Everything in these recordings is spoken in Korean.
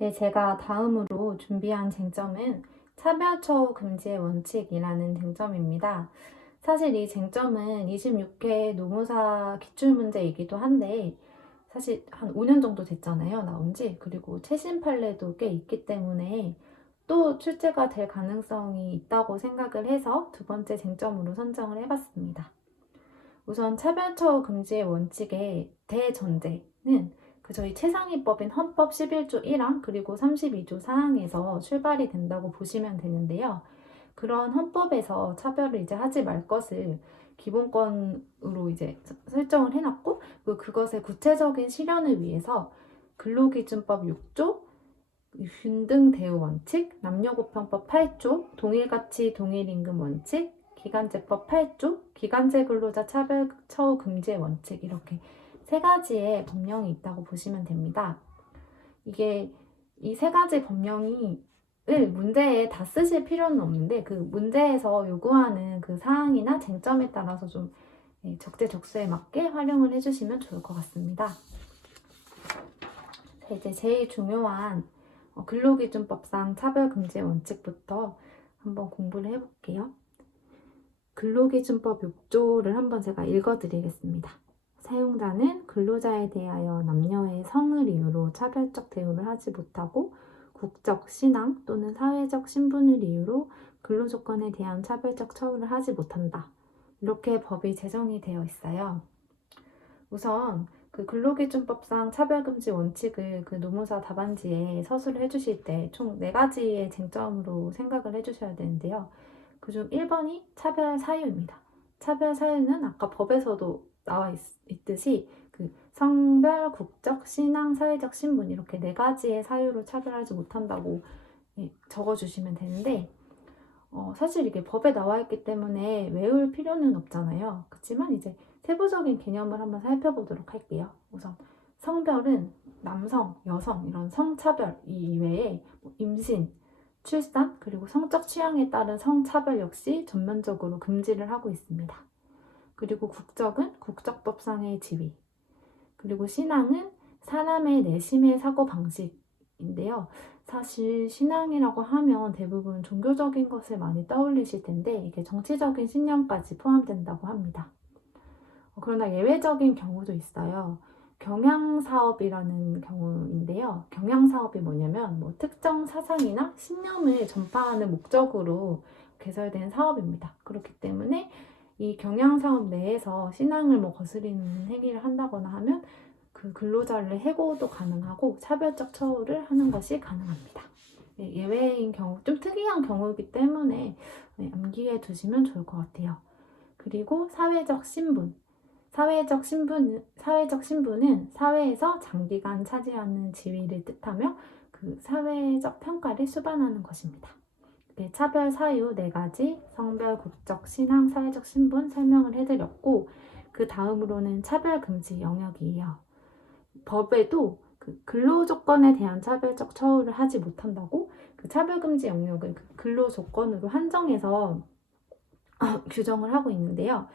네, 제가 다음으로 준비한 쟁점은 차별처우 금지의 원칙이라는 쟁점입니다. 사실 이 쟁점은 26회 노무사 기출문제이기도 한데 사실 한 5년 정도 됐잖아요, 나온 지. 그리고 최신 판례도 꽤 있기 때문에 또 출제가 될 가능성이 있다고 생각을 해서 두 번째 쟁점으로 선정을 해봤습니다. 우선 차별처우 금지의 원칙의 대전제는 저희 최상위법인 헌법 11조 1항 그리고 32조 4항에서 출발이 된다고 보시면 되는데요. 그런 헌법에서 차별을 이제 하지 말 것을 기본권으로 이제 설정을 해놨고 그것의 구체적인 실현을 위해서 근로기준법 6조, 균등 대우 원칙, 남녀고평법 8조, 동일가치 동일임금 원칙, 기간제법 8조, 기간제 근로자 차별 처우 금지의 원칙 이렇게 세 가지의 법령이 있다고 보시면 됩니다. 이게 이 세 가지 법령이 문제에 다 쓰실 필요는 없는데 그 문제에서 요구하는 그 사항이나 쟁점에 따라서 좀 적재적소에 맞게 활용을 해주시면 좋을 것 같습니다. 이제 제일 중요한 근로기준법상 차별금지 원칙부터 한번 공부를 해볼게요. 근로기준법 6조를 한번 제가 읽어드리겠습니다. 사용자는 근로자에 대하여 남녀의 성을 이유로 차별적 대우를 하지 못하고 국적, 신앙 또는 사회적 신분을 이유로 근로조건에 대한 차별적 처우를 하지 못한다. 이렇게 법이 제정이 되어 있어요. 우선 그 근로기준법상 차별금지 원칙을 그 노무사 답안지에 서술을 해주실 때 총 4가지의 쟁점으로 생각을 해주셔야 되는데요. 그중 1번이 차별 사유입니다. 차별 사유는 아까 법에서도 나와 있듯이 그 성별, 국적, 신앙, 사회적 신분 이렇게 4가지의 사유로 차별하지 못한다고 적어주시면 되는데 사실 이게 법에 나와 있기 때문에 외울 필요는 없잖아요. 그렇지만 이제 세부적인 개념을 한번 살펴보도록 할게요. 우선 성별은 남성, 여성 이런 성차별 이외에 임신, 출산, 그리고 성적 취향에 따른 성차별 역시 전면적으로 금지를 하고 있습니다. 그리고 국적은 국적법상의 지위, 그리고 신앙은 사람의 내심의 사고방식인데요. 사실 신앙이라고 하면 대부분 종교적인 것을 많이 떠올리실 텐데 이게 정치적인 신념까지 포함된다고 합니다. 그러나 예외적인 경우도 있어요. 경향사업이라는 경우인데요. 경향사업이 뭐냐면 특정 사상이나 신념을 전파하는 목적으로 개설된 사업입니다. 그렇기 때문에 이 경향사업 내에서 신앙을 거스리는 행위를 한다거나 하면 그 근로자를 해고도 가능하고 차별적 처우를 하는 것이 가능합니다. 예외인 경우, 좀 특이한 경우이기 때문에 암기해 두시면 좋을 것 같아요. 그리고 사회적 신분. 사회적 신분은 사회에서 장기간 차지하는 지위를 뜻하며 그 사회적 평가를 수반하는 것입니다. 차별 사유 4가지, 성별, 국적, 신앙, 사회적 신분 설명을 해드렸고 그 다음으로는 차별 금지 영역이에요. 법에도 그 근로조건에 대한 차별적 처우를 하지 못한다고 그 차별금지 영역을 그 근로조건으로 한정해서 규정을 하고 있는데요.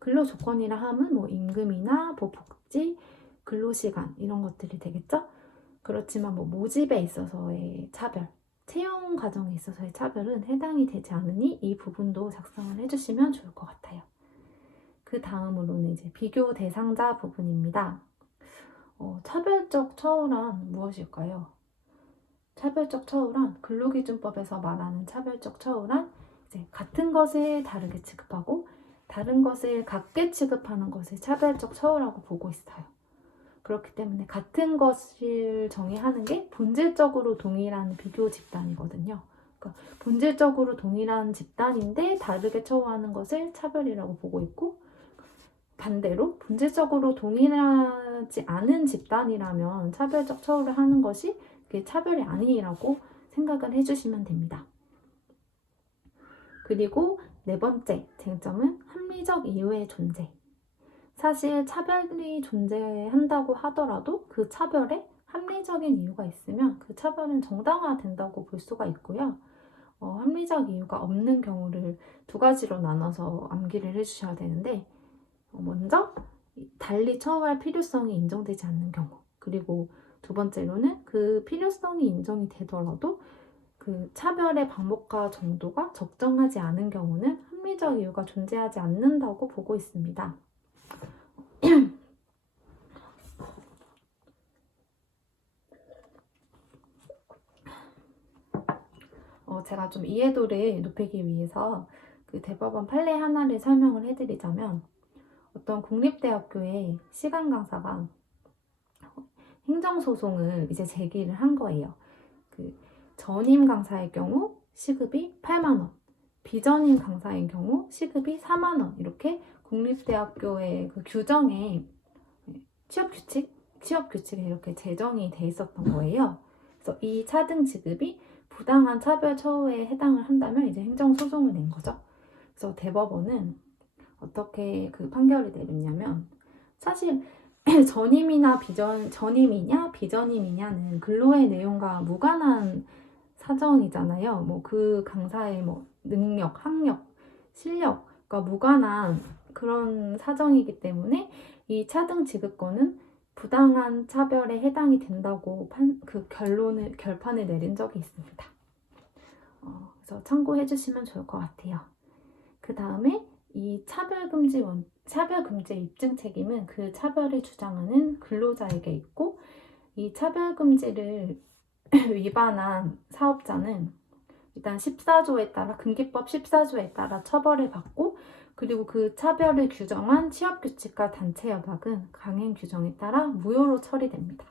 근로조건이라 하면 임금이나 복지, 근로시간 이런 것들이 되겠죠? 그렇지만 모집에 있어서의 차별, 채용 과정에 있어서의 차별은 해당이 되지 않으니 이 부분도 작성을 해주시면 좋을 것 같아요. 그 다음으로는 이제 비교 대상자 부분입니다. 차별적 처우란 무엇일까요? 차별적 처우란 근로기준법에서 말하는 차별적 처우란 이제 같은 것을 다르게 취급하고 다른 것을 같게 취급하는 것을 차별적 처우라고 보고 있어요. 그렇기 때문에 같은 것을 정의하는 게 본질적으로 동일한 비교 집단이거든요. 그러니까 본질적으로 동일한 집단인데 다르게 처우하는 것을 차별이라고 보고 있고 반대로 본질적으로 동일하지 않은 집단이라면 차별적 처우를 하는 것이 그게 차별이 아니라고 생각을 해주시면 됩니다. 그리고 4번째 쟁점은 합리적 이유의 존재. 사실 차별이 존재한다고 하더라도 그 차별에 합리적인 이유가 있으면 그 차별은 정당화된다고 볼 수가 있고요. 합리적 이유가 없는 경우를 2가지로 나눠서 암기를 해주셔야 되는데 먼저 달리 처우할 필요성이 인정되지 않는 경우, 그리고 두 번째로는 그 필요성이 인정이 되더라도 그 차별의 방법과 정도가 적정하지 않은 경우는 합리적 이유가 존재하지 않는다고 보고 있습니다. 제가 좀 이해도를 높이기 위해서 그 대법원 판례 하나를 설명을 해드리자면, 어떤 국립대학교의 시간 강사가 행정소송을 이제 제기를 한 거예요. 그 전임 강사의 경우 시급이 8만 원, 비전임 강사의 경우 시급이 4만 원, 이렇게 국립대학교의 그 규정에 취업 규칙에 이렇게 제정이 돼 있었던 거예요. 그래서 이 차등 지급이 부당한 차별 처우에 해당을 한다면 이제 행정소송을 낸 거죠. 그래서 대법원은 어떻게 그 판결을 내렸냐면, 사실 전임이냐 비전임이냐는 근로의 내용과 무관한 사정이잖아요. 뭐 그 강사의 뭐 능력, 학력, 실력과 무관한 그런 사정이기 때문에 이 차등 지급권은 부당한 차별에 해당이 된다고 결판을 내린 적이 있습니다. 그래서 참고해 주시면 좋을 것 같아요. 그 다음에 이 차별금지 입증 책임은 그 차별을 주장하는 근로자에게 있고, 이 차별금지를 위반한 사업자는 일단 14조에 따라, 금기법 14조에 따라 처벌을 받고, 그리고 그 차별을 규정한 취업규칙과 단체협약은 강행 규정에 따라 무효로 처리됩니다.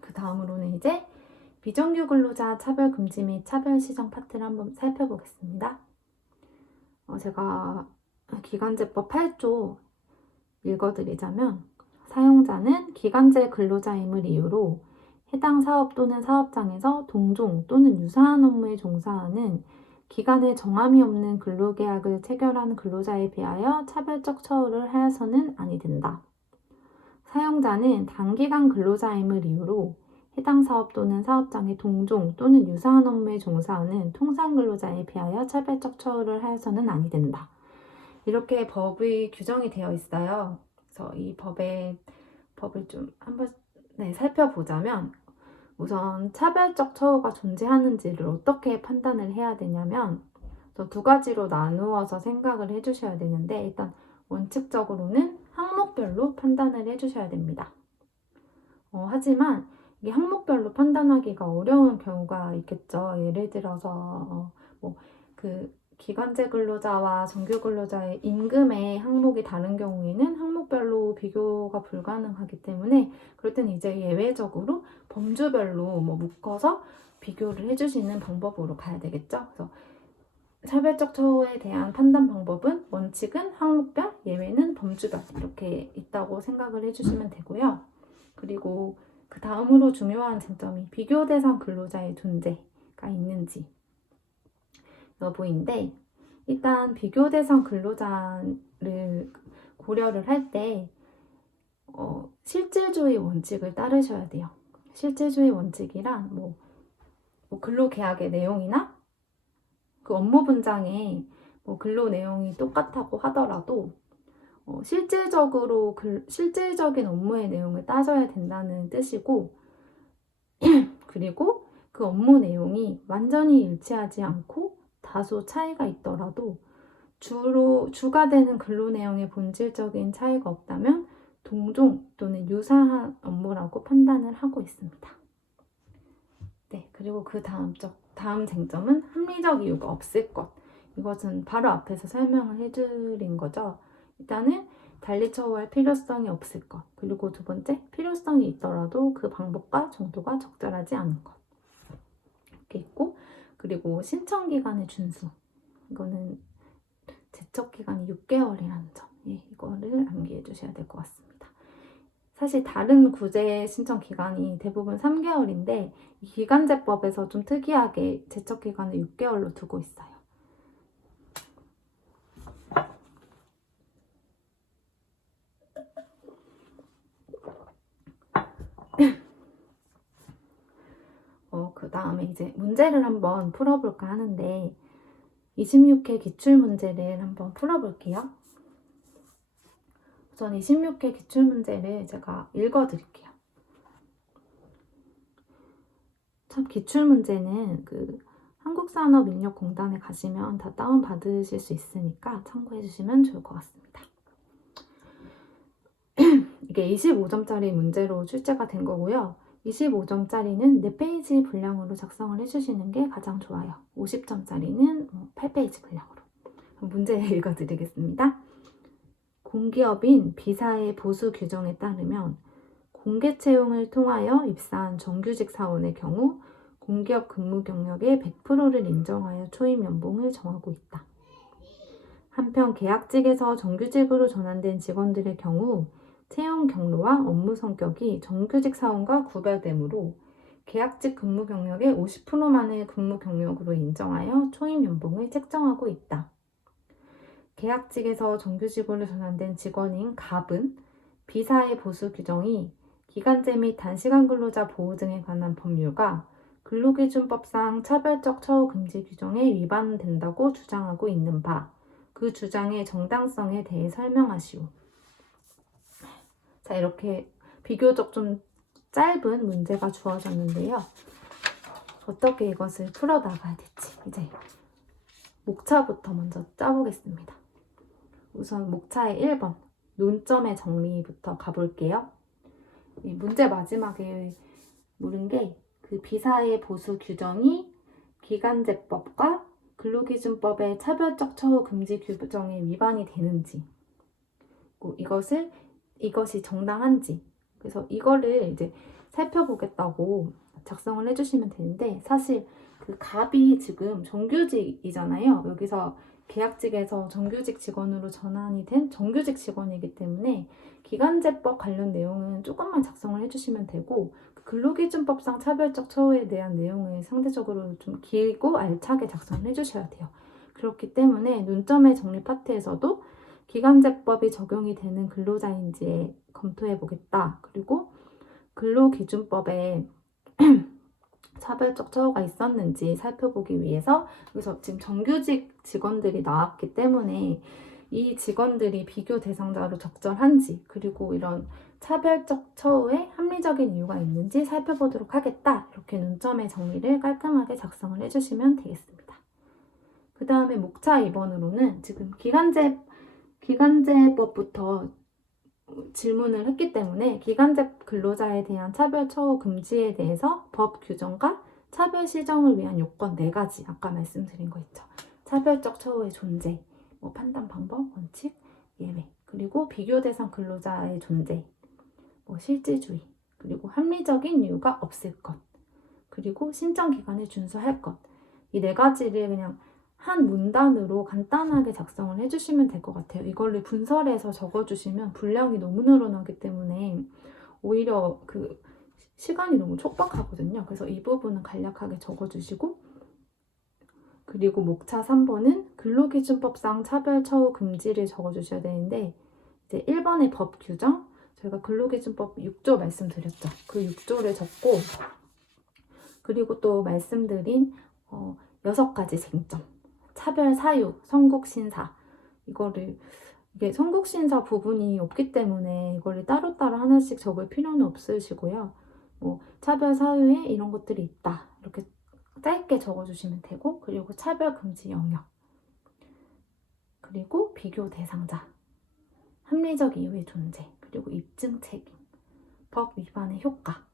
그 다음으로는 이제 비정규 근로자 차별 금지 및 차별 시정 파트를 한번 살펴보겠습니다. 제가 기간제법 8조 읽어드리자면, 사용자는 기간제 근로자임을 이유로 해당 사업 또는 사업장에서 동종 또는 유사한 업무에 종사하는 기간에 정함이 없는 근로계약을 체결한 근로자에 비하여 차별적 처우를 하여서는 아니 된다. 사용자는 단기간 근로자임을 이유로 해당 사업 또는 사업장의 동종 또는 유사한 업무에 종사하는 통상 근로자에 비하여 차별적 처우를 하여서는 아니 된다. 이렇게 법이 규정이 되어 있어요. 그래서 이 법을 좀 한번 살펴보자면, 우선 차별적 처우가 존재하는지를 어떻게 판단을 해야 되냐면, 두 가지로 나누어서 생각을 해주셔야 되는데, 일단 원칙적으로는 항목별로 판단을 해주셔야 됩니다. 하지만 이게 항목별로 판단하기가 어려운 경우가 있겠죠. 예를 들어서 그 기간제 근로자와 정규 근로자의 임금의 항목이 다른 경우에는 항목별로 비교가 불가능하기 때문에, 그럴 때는 이제 예외적으로 범주별로 묶어서 비교를 해주시는 방법으로 가야 되겠죠. 그래서 차별적 처우에 대한 판단 방법은 원칙은 항목별, 예외는 범주별, 이렇게 있다고 생각을 해주시면 되고요. 그리고 그 다음으로 중요한 쟁점이 비교 대상 근로자의 존재가 있는지 여부인데, 일단 비교 대상 근로자를 고려를 할 때 실질주의 원칙을 따르셔야 돼요. 실질주의 원칙이란 근로계약의 내용이나 그 업무 분장에 근로 내용이 똑같다고 하더라도 실질적인 업무의 내용을 따져야 된다는 뜻이고, 그리고 그 업무 내용이 완전히 일치하지 않고 다소 차이가 있더라도 주가 되는 근로 내용의 본질적인 차이가 없다면 동종 또는 유사한 업무라고 판단을 하고 있습니다. 네, 그리고 그 다음 쟁점은 합리적 이유가 없을 것. 이것은 바로 앞에서 설명을 해드린 거죠. 일단은 달리 처우할 필요성이 없을 것. 그리고 두 번째, 필요성이 있더라도 그 방법과 정도가 적절하지 않은 것. 이렇게 있고, 그리고 신청 기간의 준수. 이거는 제척 기간이 6개월이라는 점. 이거를 암기해 주셔야 될 것 같습니다. 사실 다른 구제 신청 기간이 대부분 3개월인데 이 기간제법에서 좀 특이하게 제척 기간을 6개월로 두고 있어요. 그 다음에 이제 문제를 한번 풀어볼까 하는데, 26회 기출문제를 한번 풀어볼게요. 우선 26회 기출문제를 제가 읽어드릴게요. 참 기출문제는 그 한국산업인력공단에 가시면 다 다운받으실 수 있으니까 참고해주시면 좋을 것 같습니다. 이게 25점짜리 문제로 출제가 된 거고요. 25점짜리는 4페이지 분량으로 작성을 해주시는 게 가장 좋아요. 50점짜리는 8페이지 분량으로. 문제 읽어드리겠습니다. 공기업인 B사의 보수 규정에 따르면 공개 채용을 통하여 입사한 정규직 사원의 경우 공기업 근무 경력의 100%를 인정하여 초임 연봉을 정하고 있다. 한편 계약직에서 정규직으로 전환된 직원들의 경우 채용 경로와 업무 성격이 정규직 사원과 구별되므로 계약직 근무 경력의 50%만을 근무 경력으로 인정하여 초임 연봉을 책정하고 있다. 계약직에서 정규직으로 전환된 직원인 갑은 B사의 보수 규정이 기간제 및 단시간 근로자 보호 등에 관한 법률과 근로기준법상 차별적 처우 금지 규정에 위반된다고 주장하고 있는 바, 그 주장의 정당성에 대해 설명하시오. 자, 이렇게 비교적 좀 짧은 문제가 주어졌는데요. 어떻게 이것을 풀어나가야 될지 이제 목차부터 먼저 짜보겠습니다. 우선 목차의 1번, 논점의 정리부터 가볼게요. 이 문제 마지막에 물은 게 그 B사의 보수 규정이 기간제법과 근로기준법의 차별적 처우 금지 규정에 위반이 되는지, 이것이 정당한지, 그래서 이거를 이제 살펴보겠다고 작성을 해주시면 되는데, 사실 그 갑이 지금 정규직이잖아요. 여기서 계약직에서 정규직 직원으로 전환이 된 정규직 직원이기 때문에 기간제법 관련 내용은 조금만 작성을 해주시면 되고, 근로기준법상 차별적 처우에 대한 내용을 상대적으로 좀 길고 알차게 작성을 해주셔야 돼요. 그렇기 때문에 논점의 정리 파트에서도 기간제법이 적용이 되는 근로자인지 검토해 보겠다. 그리고 근로기준법에 차별적 처우가 있었는지 살펴보기 위해서, 그래서 지금 정규직 직원들이 나왔기 때문에 이 직원들이 비교 대상자로 적절한지, 그리고 이런 차별적 처우에 합리적인 이유가 있는지 살펴보도록 하겠다. 이렇게 논점의 정리를 깔끔하게 작성을 해주시면 되겠습니다. 그 다음에 목차 2번으로는 지금 기간제법부터 질문을 했기 때문에 기간제 근로자에 대한 차별 처우 금지에 대해서 법 규정과 차별 시정을 위한 요건 4가지, 아까 말씀드린 거 있죠. 차별적 처우의 존재, 판단 방법, 원칙, 예외, 그리고 비교 대상 근로자의 존재, 실질주의, 그리고 합리적인 이유가 없을 것, 그리고 신청 기간에 준수할 것. 이 4가지를 그냥 한 문단으로 간단하게 작성을 해주시면 될 것 같아요. 이걸로 분설해서 적어주시면 분량이 너무 늘어나기 때문에 오히려 그 시간이 너무 촉박하거든요. 그래서 이 부분은 간략하게 적어주시고, 그리고 목차 3번은 근로기준법상 차별 처우 금지를 적어주셔야 되는데, 이제 1번의 법 규정, 저희가 근로기준법 6조 말씀드렸죠. 그 6조를 적고, 그리고 또 말씀드린 6가지 쟁점, 차별 사유, 선국신사, 이게 선국신사 부분이 없기 때문에 이거를 따로따로 하나씩 적을 필요는 없으시고요. 차별 사유에 이런 것들이 있다, 이렇게 짧게 적어주시면 되고, 그리고 차별 금지 영역, 그리고 비교 대상자, 합리적 이유의 존재, 그리고 입증 책임, 법 위반의 효과,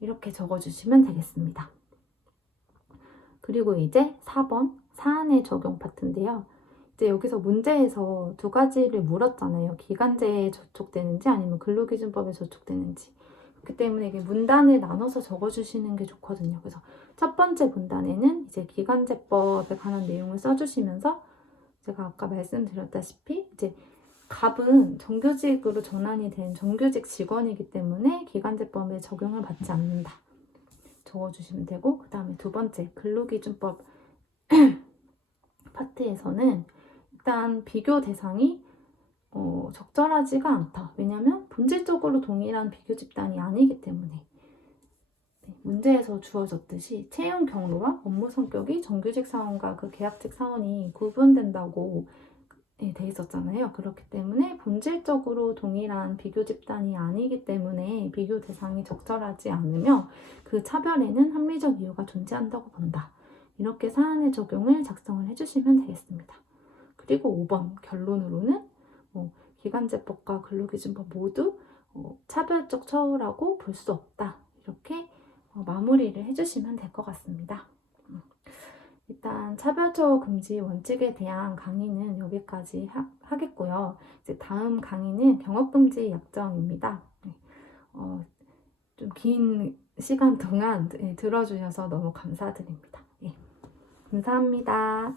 이렇게 적어주시면 되겠습니다. 그리고 이제 4번 사안의 적용 파트인데요. 이제 여기서 문제에서 2가지를 물었잖아요. 기간제에 저촉되는지 아니면 근로기준법에 저촉되는지. 그렇기 때문에 이게 문단을 나눠서 적어주시는 게 좋거든요. 그래서 첫 번째 문단에는 이제 기간제법에 관한 내용을 써주시면서, 제가 아까 말씀드렸다시피 이제 갑은 정규직으로 전환이 된 정규직 직원이기 때문에 기간제법에 적용을 받지 않는다, 적어주시면 되고, 그 다음에 2번째 근로기준법 파트에서는 일단 비교 대상이 적절하지가 않다. 왜냐하면 본질적으로 동일한 비교 집단이 아니기 때문에. 문제에서 주어졌듯이 채용 경로와 업무 성격이 정규직 사원과 그 계약직 사원이 구분된다고 돼 있었잖아요. 그렇기 때문에 본질적으로 동일한 비교 집단이 아니기 때문에 비교 대상이 적절하지 않으며 그 차별에는 합리적 이유가 존재한다고 본다. 이렇게 사안의 적용을 작성을 해주시면 되겠습니다. 그리고 5번 결론으로는 기간제법과 근로기준법 모두 차별적 처우라고 볼 수 없다. 이렇게 마무리를 해주시면 될 것 같습니다. 일단 차별처우 금지 원칙에 대한 강의는 여기까지 하겠고요. 이제 다음 강의는 경업금지 약정입니다. 좀 긴 시간 동안 들어주셔서 너무 감사드립니다. 감사합니다.